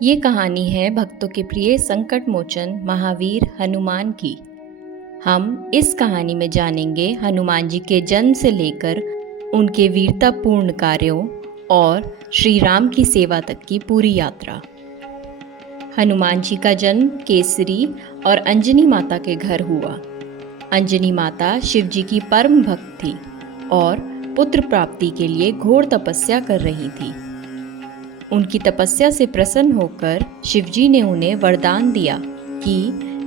ये कहानी है भक्तों के प्रिय संकट मोचन महावीर हनुमान की। हम इस कहानी में जानेंगे हनुमान जी के जन्म से लेकर उनके वीरतापूर्ण कार्यों और श्री राम की सेवा तक की पूरी यात्रा। हनुमान जी का जन्म केसरी और अंजनी माता के घर हुआ। अंजनी माता शिव जी की परम भक्त थी और पुत्र प्राप्ति के लिए घोर तपस्या कर रही थी। उनकी तपस्या से प्रसन्न होकर शिवजी ने उन्हें वरदान दिया कि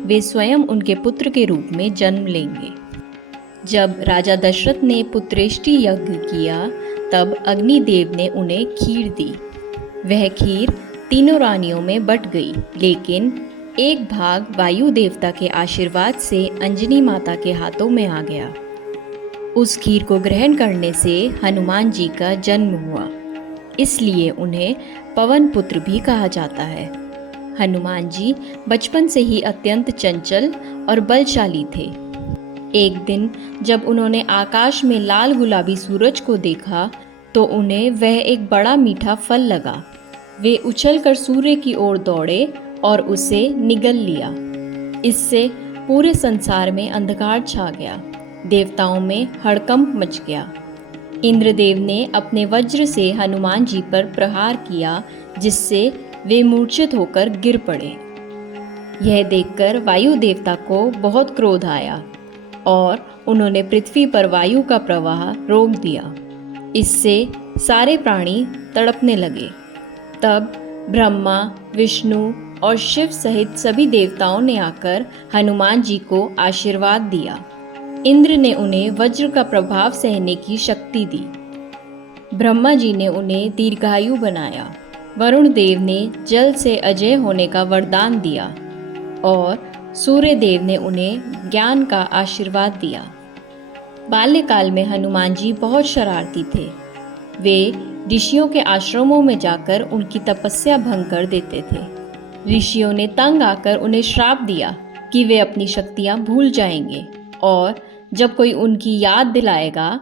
वे स्वयं उनके पुत्र के रूप में जन्म लेंगे। जब राजा दशरथ ने पुत्रेष्टि यज्ञ किया तब अग्निदेव ने उन्हें खीर दी। वह खीर तीनों रानियों में बंट गई, लेकिन एक भाग वायु देवता के आशीर्वाद से अंजनी माता के हाथों में आ गया। उस खीर को ग्रहण करने से हनुमान जी का जन्म हुआ, इसलिए उन्हें पवन पुत्र भी कहा जाता है। हनुमान जी बचपन से ही अत्यंत चंचल और बलशाली थे। एक दिन जब उन्होंने आकाश में लाल गुलाबी सूरज को देखा तो उन्हें वह एक बड़ा मीठा फल लगा। वे उछलकर सूर्य की ओर दौड़े और उसे निगल लिया। इससे पूरे संसार में अंधकार छा गया। देवताओं में हड़कंप मच गया। इंद्रदेव ने अपने वज्र से हनुमान जी पर प्रहार किया, जिससे वे मूर्छित होकर गिर पड़े। यह देखकर वायु देवता को बहुत क्रोध आया और उन्होंने पृथ्वी पर वायु का प्रवाह रोक दिया। इससे सारे प्राणी तड़पने लगे। तब ब्रह्मा, विष्णु और शिव सहित सभी देवताओं ने आकर हनुमान जी को आशीर्वाद दिया। इंद्र ने उन्हें वज्र का प्रभाव सहने की शक्ति दी। ब्रह्मा जी ने उन्हें दीर्घायु बनाया। वरुण देव ने जल से अजय होने का वरदान दिया और सूर्य देव ने उन्हें ज्ञान का आशीर्वाद दिया। बाल्यकाल में हनुमान जी बहुत शरारती थे। वे ऋषियों के आश्रमों में जाकर उनकी तपस्या भंग कर देते थे। ऋषियों ने तंग आकर उन्हें श्राप दिया कि वे अपनी शक्तियां भूल जाएंगे और जब कोई उनकी याद दिलाएगा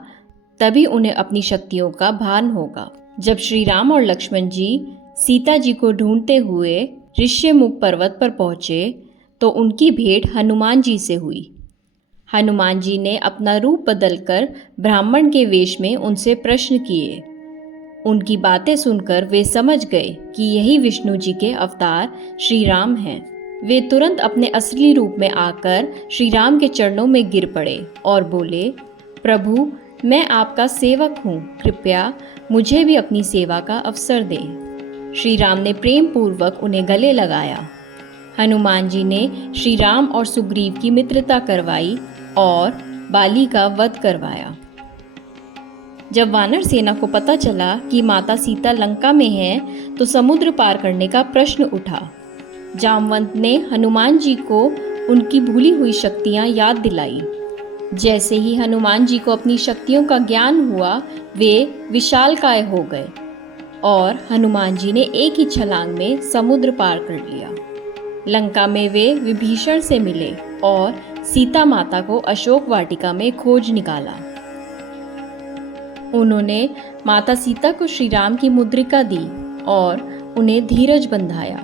तभी उन्हें अपनी शक्तियों का भान होगा। जब श्री राम और लक्ष्मण जी सीता जी को ढूंढते हुए ऋष्यमुख पर्वत पर पहुंचे तो उनकी भेंट हनुमान जी से हुई। हनुमान जी ने अपना रूप बदलकर ब्राह्मण के वेश में उनसे प्रश्न किए। उनकी बातें सुनकर वे समझ गए कि यही विष्णु जी के अवतार श्री राम हैं। वे तुरंत अपने असली रूप में आकर श्री राम के चरणों में गिर पड़े और बोले, प्रभु, मैं आपका सेवक हूँ, कृपया मुझे भी अपनी सेवा का अवसर दें। श्री राम ने प्रेम पूर्वक उन्हें गले लगाया। हनुमान जी ने श्री राम और सुग्रीव की मित्रता करवाई और बाली का वध करवाया। जब वानर सेना को पता चला कि माता सीता लंका में हैं, तो समुद्र पार करने का प्रश्न उठा। जामवंत ने हनुमान जी को उनकी भूली हुई शक्तियां याद दिलाई। जैसे ही हनुमान जी को अपनी शक्तियों का ज्ञान हुआ, वे विशालकाय हो गए और हनुमान जी ने एक ही छलांग में समुद्र पार कर लिया। लंका में वे विभीषण से मिले और सीता माता को अशोक वाटिका में खोज निकाला। उन्होंने माता सीता को श्री राम की मुद्रिका दी और उन्हें धीरज बंधाया।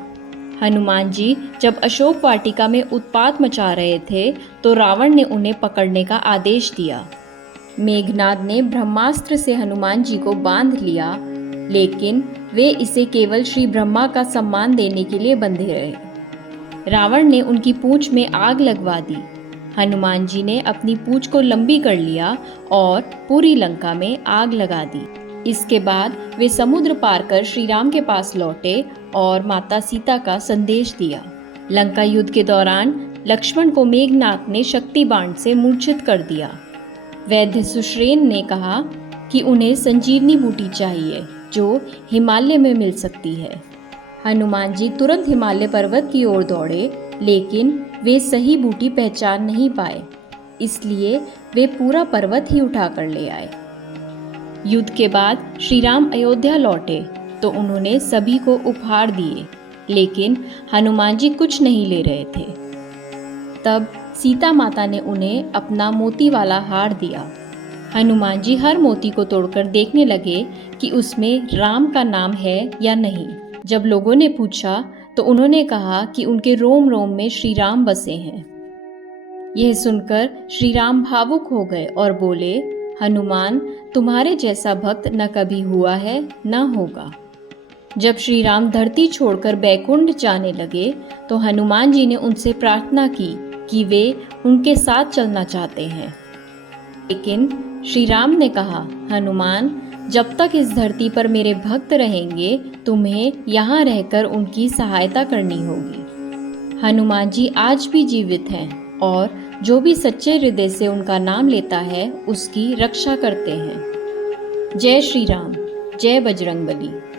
हनुमान जी जब अशोक वाटिका में उत्पात मचा रहे थे तो रावण ने उन्हें पकड़ने का आदेश दिया। मेघनाद ने ब्रह्मास्त्र से हनुमान जी को बांध लिया, लेकिन वे इसे केवल श्री ब्रह्मा का सम्मान देने के लिए बंधे रहे। रावण ने उनकी पूंछ में आग लगवा दी। हनुमान जी ने अपनी पूंछ को लंबी कर लिया और पूरी लंका में आग लगा दी। इसके बाद वे समुद्र पार कर श्री राम के पास लौटे और माता सीता का संदेश दिया। लंका युद्ध के दौरान लक्ष्मण को मेघनाद ने शक्ति बाण से मूर्छित कर दिया। वैद्य सुश्रेन ने कहा कि उन्हें संजीवनी बूटी चाहिए जो हिमालय में मिल सकती है। हनुमान जी तुरंत हिमालय पर्वत की ओर दौड़े, लेकिन वे सही बूटी पहचान नहीं पाए, इसलिए वे पूरा पर्वत ही उठा कर ले आए। युद्ध के बाद श्री राम अयोध्या लौटे तो उन्होंने सभी को उपहार दिए, लेकिन हनुमान जी कुछ नहीं ले रहे थे। तब सीता माता ने उन्हें अपना मोती वाला हार दिया। हनुमान जी हर मोती को तोड़कर देखने लगे कि उसमें राम का नाम है या नहीं। जब लोगों ने पूछा तो उन्होंने कहा कि उनके रोम रोम में श्री राम बसे हैं। यह सुनकर श्री राम भावुक हो गए और बोले, हनुमान, तुम्हारे जैसा भक्त न कभी हुआ है न होगा। जब श्री राम धरती छोड़कर बैकुंठ जाने लगे तो हनुमान जी ने उनसे प्रार्थना की कि वे उनके साथ चलना चाहते हैं। लेकिन श्री राम ने कहा, हनुमान, जब तक इस धरती पर मेरे भक्त रहेंगे तुम्हें यहाँ रहकर उनकी सहायता करनी होगी। हनुमान जी आज भी जीवित हैं और जो भी सच्चे हृदय से उनका नाम लेता है उसकी रक्षा करते हैं। जय श्री राम, जय बजरंगबली।